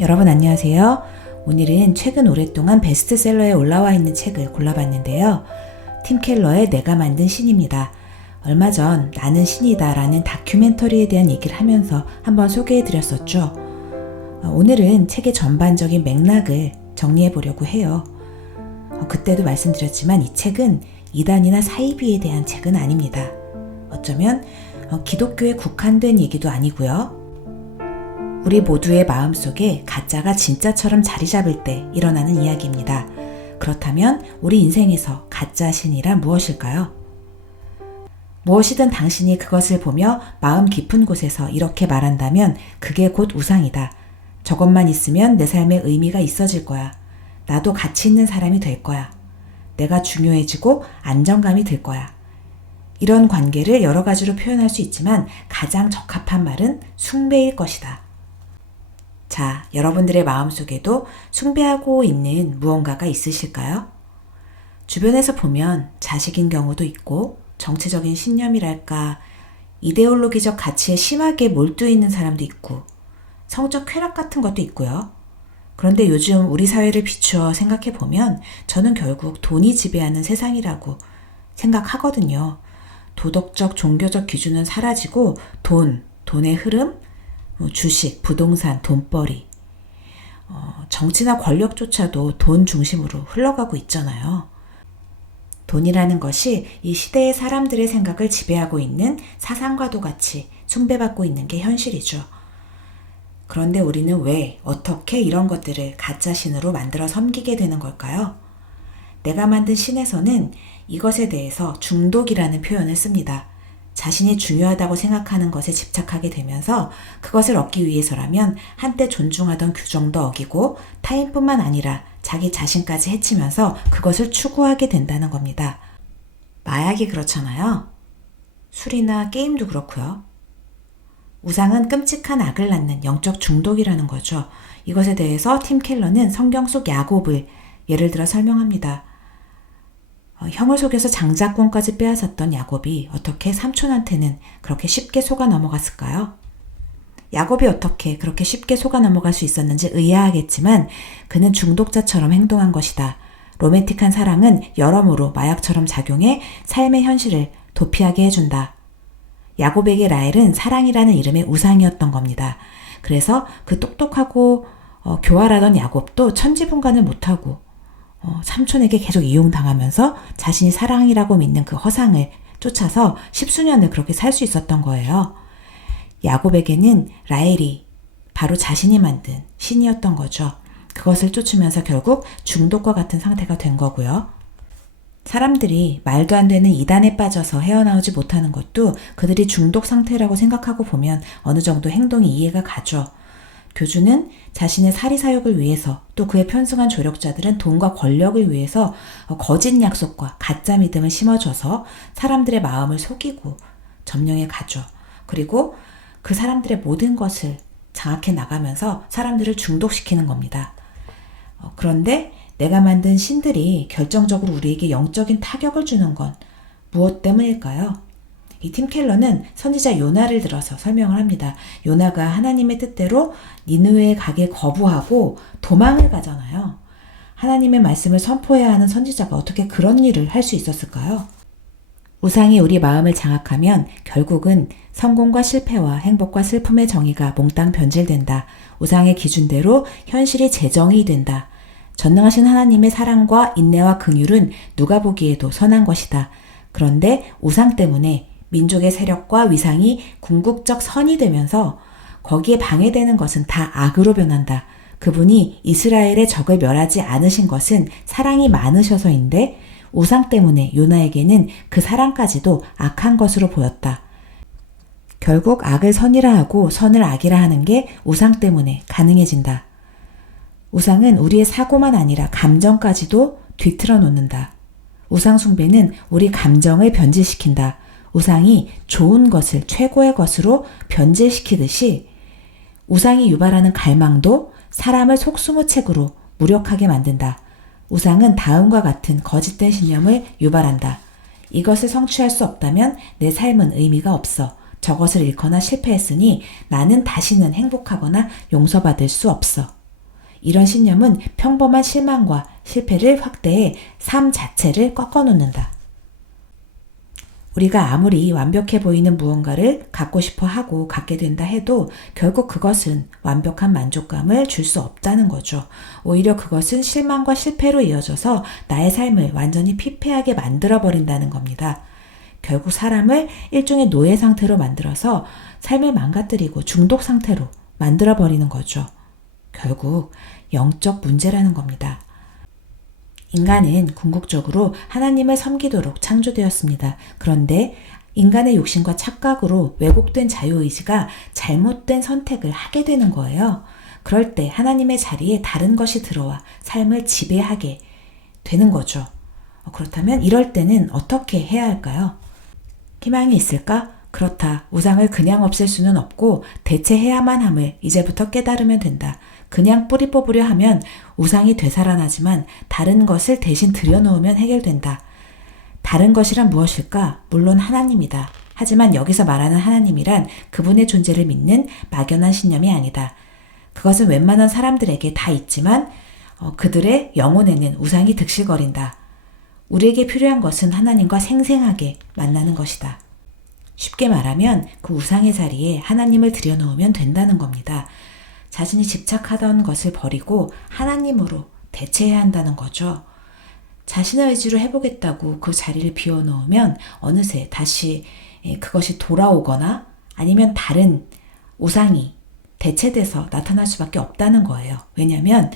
여러분 안녕하세요. 오늘은 최근 오랫동안 베스트셀러에 올라와 있는 책을 골라봤는데요. 팀 켈러의 내가 만든 신입니다. 얼마 전 나는 신이다 라는 다큐멘터리에 대한 얘기를 하면서 한번 소개해드렸었죠. 오늘은 책의 전반적인 맥락을 정리해보려고 해요. 그때도 말씀드렸지만 이 책은 이단이나 사이비에 대한 책은 아닙니다. 어쩌면 기독교에 국한된 얘기도 아니고요. 우리 모두의 마음속에 가짜가 진짜처럼 자리 잡을 때 일어나는 이야기입니다. 그렇다면 우리 인생에서 가짜 신이란 무엇일까요? 무엇이든 당신이 그것을 보며 마음 깊은 곳에서 이렇게 말한다면 그게 곧 우상이다. 저것만 있으면 내 삶에 의미가 있어질 거야. 나도 가치 있는 사람이 될 거야. 내가 중요해지고 안정감이 들 거야. 이런 관계를 여러 가지로 표현할 수 있지만 가장 적합한 말은 숭배일 것이다. 자, 여러분들의 마음속에도 숭배하고 있는 무언가가 있으실까요? 주변에서 보면 자식인 경우도 있고 정치적인 신념이랄까 이데올로기적 가치에 심하게 몰두해 있는 사람도 있고 성적 쾌락 같은 것도 있고요. 그런데 요즘 우리 사회를 비추어 생각해 보면 저는 결국 돈이 지배하는 세상이라고 생각하거든요. 도덕적, 종교적 기준은 사라지고 돈의 흐름, 주식, 부동산, 돈벌이, 정치나 권력조차도 돈 중심으로 흘러가고 있잖아요. 돈이라는 것이 이 시대의 사람들의 생각을 지배하고 있는 사상과도 같이 숭배받고 있는 게 현실이죠. 그런데 우리는 왜, 어떻게 이런 것들을 가짜 신으로 만들어 섬기게 되는 걸까요? 내가 만든 신에서는 이것에 대해서 중독이라는 표현을 씁니다. 자신이 중요하다고 생각하는 것에 집착하게 되면서 그것을 얻기 위해서라면 한때 존중하던 규정도 어기고 타인뿐만 아니라 자기 자신까지 해치면서 그것을 추구하게 된다는 겁니다. 마약이 그렇잖아요. 술이나 게임도 그렇고요. 우상은 끔찍한 악을 낳는 영적 중독이라는 거죠. 이것에 대해서 팀 켈러는 성경 속 야곱을 예를 들어 설명합니다. 형을 속여서 장자권까지 빼앗았던 야곱이 어떻게 삼촌한테는 그렇게 쉽게 속아 넘어갔을까요? 야곱이 어떻게 그렇게 쉽게 속아 넘어갈 수 있었는지 의아하겠지만 그는 중독자처럼 행동한 것이다. 로맨틱한 사랑은 여러모로 마약처럼 작용해 삶의 현실을 도피하게 해준다. 야곱에게 라헬은 사랑이라는 이름의 우상이었던 겁니다. 그래서 그 똑똑하고 교활하던 야곱도 천지분간을 못하고 삼촌에게 계속 이용당하면서 자신이 사랑이라고 믿는 그 허상을 쫓아서 십수년을 그렇게 살 수 있었던 거예요. 야곱에게는 라헬이 바로 자신이 만든 신이었던 거죠. 그것을 쫓으면서 결국 중독과 같은 상태가 된 거고요. 사람들이 말도 안 되는 이단에 빠져서 헤어나오지 못하는 것도 그들이 중독 상태라고 생각하고 보면 어느 정도 행동이 이해가 가죠. 교주는 자신의 사리사욕을 위해서 또 그에 편승한 조력자들은 돈과 권력을 위해서 거짓 약속과 가짜 믿음을 심어줘서 사람들의 마음을 속이고 점령해 가죠. 그리고 그 사람들의 모든 것을 장악해 나가면서 사람들을 중독시키는 겁니다. 그런데 내가 만든 신들이 결정적으로 우리에게 영적인 타격을 주는 건 무엇 때문일까요? 이 팀 켈러는 선지자 요나를 들어서 설명을 합니다. 요나가 하나님의 뜻대로 니느웨에 가길 거부하고 도망을 가잖아요. 하나님의 말씀을 선포해야 하는 선지자가 어떻게 그런 일을 할 수 있었을까요? 우상이 우리 마음을 장악하면 결국은 성공과 실패와 행복과 슬픔의 정의가 몽땅 변질된다. 우상의 기준대로 현실이 재정의 된다. 전능하신 하나님의 사랑과 인내와 긍휼은 누가 보기에도 선한 것이다. 그런데 우상 때문에 민족의 세력과 위상이 궁극적 선이 되면서 거기에 방해되는 것은 다 악으로 변한다. 그분이 이스라엘의 적을 멸하지 않으신 것은 사랑이 많으셔서인데 우상 때문에 요나에게는 그 사랑까지도 악한 것으로 보였다. 결국 악을 선이라 하고 선을 악이라 하는 게 우상 때문에 가능해진다. 우상은 우리의 사고만 아니라 감정까지도 뒤틀어 놓는다. 우상 숭배는 우리 감정을 변질시킨다. 우상이 좋은 것을 최고의 것으로 변질시키듯이 우상이 유발하는 갈망도 사람을 속수무책으로 무력하게 만든다. 우상은 다음과 같은 거짓된 신념을 유발한다. 이것을 성취할 수 없다면 내 삶은 의미가 없어. 저것을 잃거나 실패했으니 나는 다시는 행복하거나 용서받을 수 없어. 이런 신념은 평범한 실망과 실패를 확대해 삶 자체를 꺾어놓는다. 우리가 아무리 완벽해 보이는 무언가를 갖고 싶어 하고 갖게 된다 해도 결국 그것은 완벽한 만족감을 줄 수 없다는 거죠. 오히려 그것은 실망과 실패로 이어져서 나의 삶을 완전히 피폐하게 만들어버린다는 겁니다. 결국 사람을 일종의 노예 상태로 만들어서 삶을 망가뜨리고 중독 상태로 만들어버리는 거죠. 결국 영적 문제라는 겁니다. 인간은 궁극적으로 하나님을 섬기도록 창조되었습니다. 그런데 인간의 욕심과 착각으로 왜곡된 자유의지가 잘못된 선택을 하게 되는 거예요. 그럴 때 하나님의 자리에 다른 것이 들어와 삶을 지배하게 되는 거죠. 그렇다면 이럴 때는 어떻게 해야 할까요? 희망이 있을까? 그렇다. 우상을 그냥 없앨 수는 없고 대체해야만 함을 이제부터 깨달으면 된다. 그냥 뿌리 뽑으려 하면 우상이 되살아나지만 다른 것을 대신 들여놓으면 해결된다. 다른 것이란 무엇일까? 물론 하나님이다. 하지만 여기서 말하는 하나님이란 그분의 존재를 믿는 막연한 신념이 아니다. 그것은 웬만한 사람들에게 다 있지만 그들의 영혼에는 우상이 득실거린다. 우리에게 필요한 것은 하나님과 생생하게 만나는 것이다. 쉽게 말하면 그 우상의 자리에 하나님을 들여놓으면 된다는 겁니다. 자신이 집착하던 것을 버리고 하나님으로 대체해야 한다는 거죠. 자신의 의지로 해보겠다고 그 자리를 비워놓으면 어느새 다시 그것이 돌아오거나 아니면 다른 우상이 대체돼서 나타날 수밖에 없다는 거예요. 왜냐하면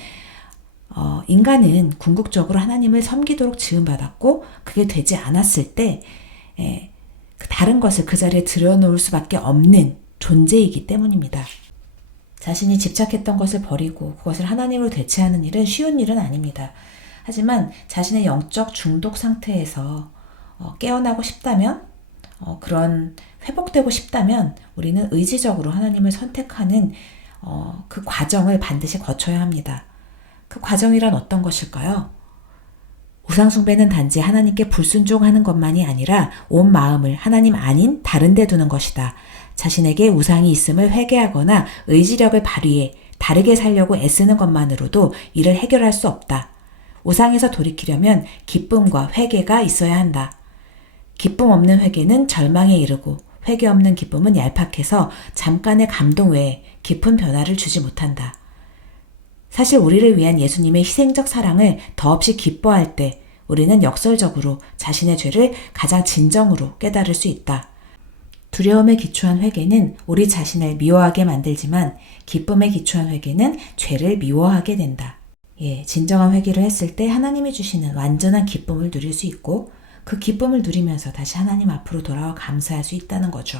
인간은 궁극적으로 하나님을 섬기도록 지음받았고 그게 되지 않았을 때 다른 것을 그 자리에 들여놓을 수밖에 없는 존재이기 때문입니다. 자신이 집착했던 것을 버리고 그것을 하나님으로 대체하는 일은 쉬운 일은 아닙니다. 하지만 자신의 영적 중독 상태에서 깨어나고 싶다면 그런 회복되고 싶다면 우리는 의지적으로 하나님을 선택하는 그 과정을 반드시 거쳐야 합니다. 그 과정이란 어떤 것일까요? 우상숭배는 단지 하나님께 불순종하는 것만이 아니라 온 마음을 하나님 아닌 다른 데 두는 것이다. 자신에게 우상이 있음을 회개하거나 의지력을 발휘해 다르게 살려고 애쓰는 것만으로도 이를 해결할 수 없다. 우상에서 돌이키려면 기쁨과 회개가 있어야 한다. 기쁨 없는 회개는 절망에 이르고 회개 없는 기쁨은 얄팍해서 잠깐의 감동 외에 깊은 변화를 주지 못한다. 사실 우리를 위한 예수님의 희생적 사랑을 더없이 기뻐할 때 우리는 역설적으로 자신의 죄를 가장 진정으로 깨달을 수 있다. 두려움에 기초한 회개는 우리 자신을 미워하게 만들지만 기쁨에 기초한 회개는 죄를 미워하게 된다. 진정한 회개를 했을 때 하나님이 주시는 완전한 기쁨을 누릴 수 있고 그 기쁨을 누리면서 다시 하나님 앞으로 돌아와 감사할 수 있다는 거죠.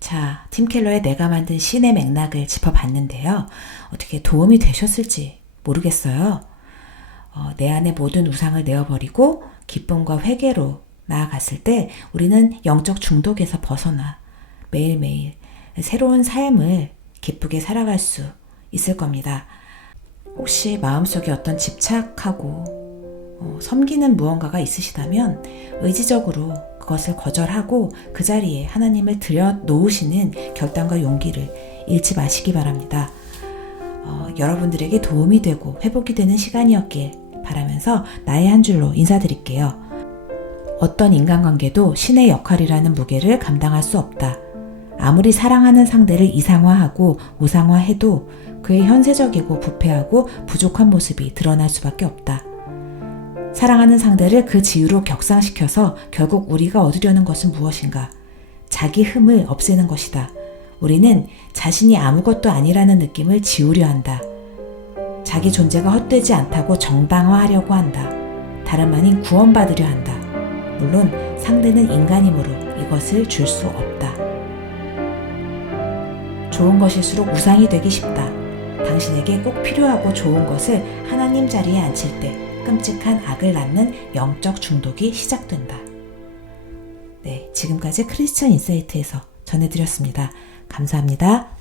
자, 팀 켈러의 내가 만든 신의 맥락을 짚어봤는데요. 어떻게 도움이 되셨을지 모르겠어요. 내 안의 모든 우상을 내어버리고 기쁨과 회개로 나아갔을 때 우리는 영적 중독에서 벗어나 매일매일 새로운 삶을 기쁘게 살아갈 수 있을 겁니다. 혹시 마음속에 어떤 집착하고 섬기는 무언가가 있으시다면 의지적으로 그것을 거절하고 그 자리에 하나님을 들여놓으시는 결단과 용기를 잃지 마시기 바랍니다. 여러분들에게 도움이 되고 회복이 되는 시간이었길 바라면서 나의 한 줄로 인사드릴게요. 어떤 인간관계도 신의 역할이라는 무게를 감당할 수 없다. 아무리 사랑하는 상대를 이상화하고 우상화해도 그의 현세적이고 부패하고 부족한 모습이 드러날 수밖에 없다. 사랑하는 상대를 그 지유로 격상시켜서 결국 우리가 얻으려는 것은 무엇인가? 자기 흠을 없애는 것이다. 우리는 자신이 아무것도 아니라는 느낌을 지우려 한다. 자기 존재가 헛되지 않다고 정당화하려고 한다. 다름 아닌 구원받으려 한다. 물론 상대는 인간이므로 이것을 줄 수 없다. 좋은 것일수록 우상이 되기 쉽다. 당신에게 꼭 필요하고 좋은 것을 하나님 자리에 앉힐 때 끔찍한 악을 낳는 영적 중독이 시작된다. 네, 지금까지 크리스천 인사이트에서 전해드렸습니다. 감사합니다.